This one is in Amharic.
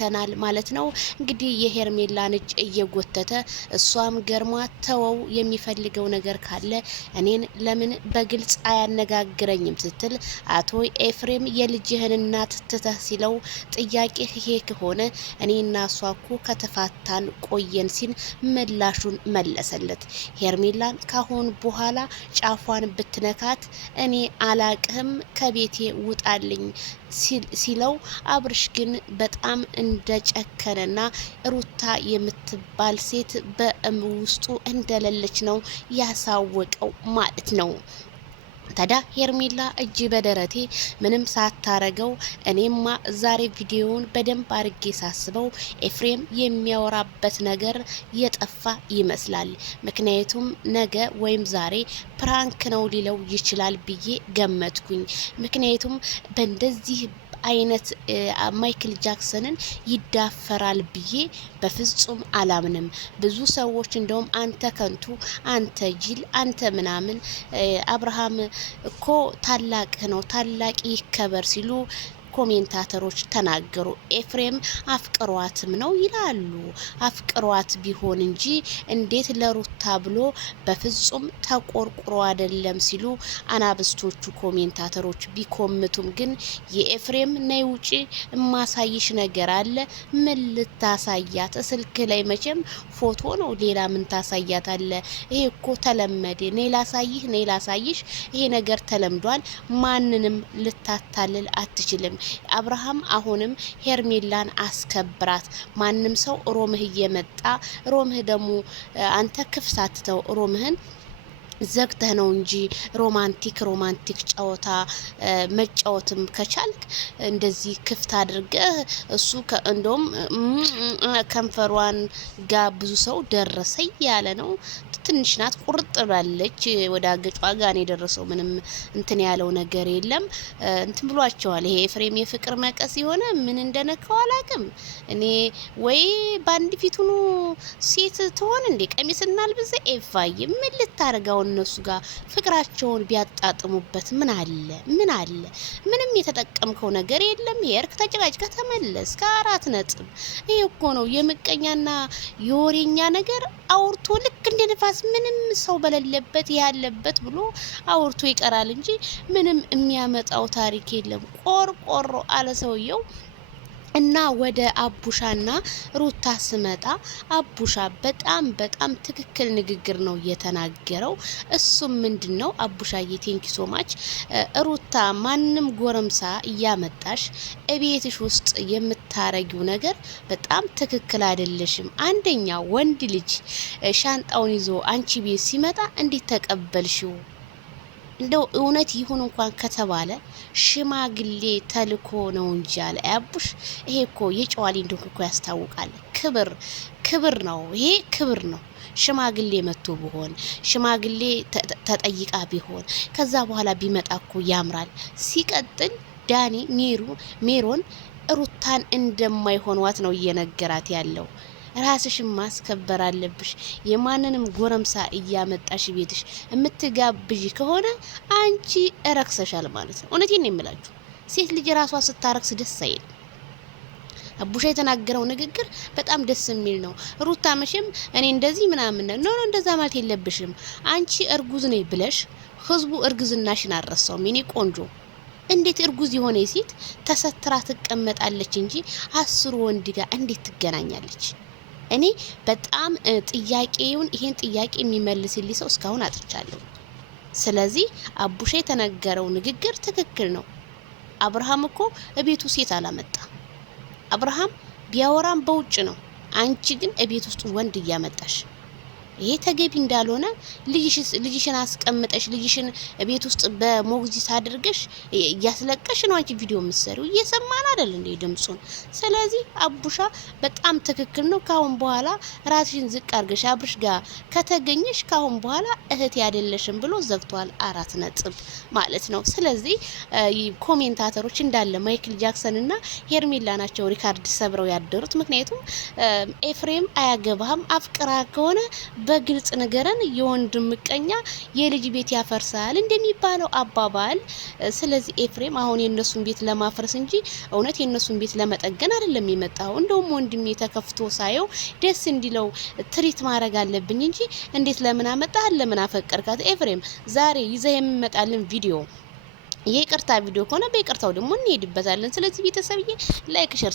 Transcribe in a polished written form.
ተናል ማለት ነው እንግዲህ የሄርሜላን እጅ እየጎተተ እሷም ገርማ ተወው የሚፈልገው ነገር ካለ እኔን ለምን በግልጽ አያነጋግረኝም ስትል አቶ ኤፍሬም የልጅህን እናት ትተህ ሲለው ጥያቄ ይሄ ከሆነ እኔና እሷ እኮ ከተፋታን ቆየን ሲል ምላሹን መለሰለት። ሄርሜላን ካሁን በኋላ ጫፏን ብትነካት እኔ አላቅህም ከቤቴ ውጣልኝ ሲለው አብርሽ ግን በጣም እንደጨከነና ሩታ የምትባል ሴት በውስጡ እንደሌለች ነው ያሳወቀው ማለት ነው። ታዲያ ሄርሜላ እጅ በደረቴ ምንም ሳታረገው እኔማ ዛሬ ቪዲዮውን በደንብ አርጌ ሳስበው ኤፍሬም የሚያወራበት ነገር የጠፋ ይመስላል። ምክንያቱም ነገ ወይም ዛሬ ፕራንክ ነው ሊለው ይችላል ብዬ ገመትኩኝ። ምክንያቱም በእንደዚህ አይነት ማይክል ጃክሰንን ይዳፈራል ብዬ በፍጹም አላምንም። ብዙ ሰዎች እንደውም አንተ ከንቱ፣ አንተ ጅል፣ አንተ ምናምን አብርሃም እኮ ታላቅ ነው፣ ታላቅ ይከበር ሲሉ ኮሜንታተሮች ተናገሩ። ኤፍሬም አፍቅሯትም ነው ይላሉ። አፍቅሯት ቢሆን እንጂ እንዴት ለሩታ ብሎ በፍጹም ተቆርቁሮ አይደለም ሲሉ አናብስቶቹ ኮሜንታተሮች ቢኮምቱም ግን የኤፍሬም ነይ ውጪ እማሳይሽ ነገር አለ። ምን ልታሳያት? ስልክ ላይ መቼም ፎቶ ነው፣ ሌላ ምን ታሳያት አለ? ይሄ እኮ ተለመደ። ነይ ላሳይህ፣ ነይ ላሳይሽ። ይሄ ነገር ተለምዷል። ማንንም ልታታልል አትችልም። አብርሃም አሁንም ሄርሜላን አስከብራት። ማንም ሰው ሮምህ እየመጣ ሮምህ ደግሞ አንተ ክፍሳትተው ሮምህን ዘግተህ ነው እንጂ ሮማንቲክ ጨዋታ መጫወትም ከቻልክ እንደዚህ ክፍት አድርገህ እሱ እንደውም ከንፈሯን ጋር ብዙ ሰው ደረሰ ያለ ነው። ትንሽ ናት፣ ቁርጥ ባለች ወደ አገጯ ጋር ነው የደረሰው። ምንም እንትን ያለው ነገር የለም። እንትን ብሏቸዋል። ይሄ ኤፍሬም የፍቅር መቀስ የሆነ ምን እንደነካው አላቅም እኔ። ወይ ባንድ ፊቱኑ ሴት ትሆን እንዴ? ቀሚስና ልብስ ኤፋይ ምን ልታረጋው? እነሱ ጋር ፍቅራቸውን ቢያጣጥሙበት ምን አለ? ምን አለ? ምንም የተጠቀምከው ነገር የለም። ሄርክ ተጨቃጭቀ ተመለስ ከ4 ነጥብ። ይሄ እኮ ነው የምቀኛና የወሬኛ ነገር አውርቶ ልክ እንደ ንፋስ ምንም ሰው በሌለበት ያለበት ብሎ አውርቶ ይቀራል እንጂ ምንም የሚያመጣው ታሪክ የለም። ቆርቆሮ አለ ሰውየው። እና ወደ አቡሻና ሩታ ስመጣ አቡሻ በጣም ትክክል ንግግር ነው የተናገረው። እሱም ምንድነው? አቡሻዬ ቴንኪ ሶማች ሩታ ማንንም ጎረምሳ እያመጣሽ እቤትሽ ውስጥ የምታረጊው ነገር በጣም ትክክል አይደለሽም። አንደኛ ወንድ ልጅ ሻንጣውን ይዞ አንቺ ቤት ሲመጣ እንዴት ተቀበልሽው? እንደው እውነት ይሁን እንኳን ከተባለ ሽማግሌ ተልኮ ነው እንጂ አለ አቡሽ። ይሄ እኮ የጨዋሊ እንደሆነ እኮ ያስታውቃል። ክብር ነው ይሄ፣ ክብር ነው። ሽማግሌ መጥቶ ቢሆን ሽማግሌ ተጠይቃ ቢሆን ከዛ በኋላ ቢመጣ እኮ ያምራል። ሲቀጥል ዳኒ ሜሮን ሩታን እንደማይሆንዋት ነው እየነገራት ያለው። ራስሽን ማስከበር አለብሽ። የማንንም ጎረምሳ እያመጣሽ ቤትሽ የምትጋብዥ ከሆነ አንቺ እረክሰሻል ማለት ነው። እውነቴን ነው የምላችሁ። ሴት ልጅ ራሷ ስታረክስ ደስ አይል። አቡሻ የተናገረው ንግግር በጣም ደስ የሚል ነው። ሩታ መቼም እኔ እንደዚህ ምናምን ነው እንደዛ ማለት የለብሽም። አንቺ እርጉዝ ነኝ ብለሽ ህዝቡ እርግዝናሽን አረሳውም። የኔ ቆንጆ እንዴት እርጉዝ የሆነ ሴት ተሰትራ ትቀመጣለች እንጂ 10 ወንድ ጋር እንዴት ትገናኛለች? እኔ በጣም ይሄን ጥያቄ የሚመልስልኝ ሰው እስካሁን አጥቻለሁ። ስለዚህ አቡሻ የተናገረው ንግግር ትክክል ነው። አብርሃም እኮ እቤቱ ሴት አላመጣ። አብርሃም ቢያወራም በውጭ ነው። አንቺ ግን እቤት ውስጥ ወንድ እያመጣሽ ይሄ ተገቢ እንዳልሆነ ልጅሽን አስቀምጠሽ ልጅሽን ቤት ውስጥ በሞግዚት አድርገሽ እያስለቀሽ ነው አንቺ ቪዲዮ የምትሰሪው። እየሰማን አይደል እንዴ ድምጹን? ስለዚህ አቡሻ በጣም ትክክል ነው። ካሁን በኋላ ራስሽን ዝቅ አድርገሽ አብርሽ ጋር ከተገኘሽ ካሁን በኋላ እህት ያደለሽም ብሎ ዘግቷል። 4 ነጥብ ማለት ነው። ስለዚህ ኮሜንታተሮች እንዳለ ማይክል ጃክሰን እና ሄርሜላ ናቸው ሪካርድ ሰብረው ያደሩት። ምክንያቱም ኤፍሬም አያገባህም አፍቅራ ከሆነ በግልጽ ነገረን። የወንድም ምቀኛ የልጅ ቤት ያፈርሳል እንደሚባለው አባባል። ስለዚህ ኤፍሬም አሁን የነሱን ቤት ለማፍረስ እንጂ እውነት የነሱን ቤት ለመጠገን አይደለም የመጣው። እንደውም ወንድሜ ተከፍቶ ሳየው ደስ እንዲለው ትሪት ማድረግ አለብኝ እንጂ እንዴት ለምን አመጣህ ለምን አፈቀርካት? ኤፍሬም ዛሬ ይዘህ የምመጣልን ቪዲዮ የይቅርታ ቪዲዮ ከሆነ በይቅርታው ደግሞ እንሄድበታለን። ስለዚህ ቤተሰብዬ ላይክ ሸር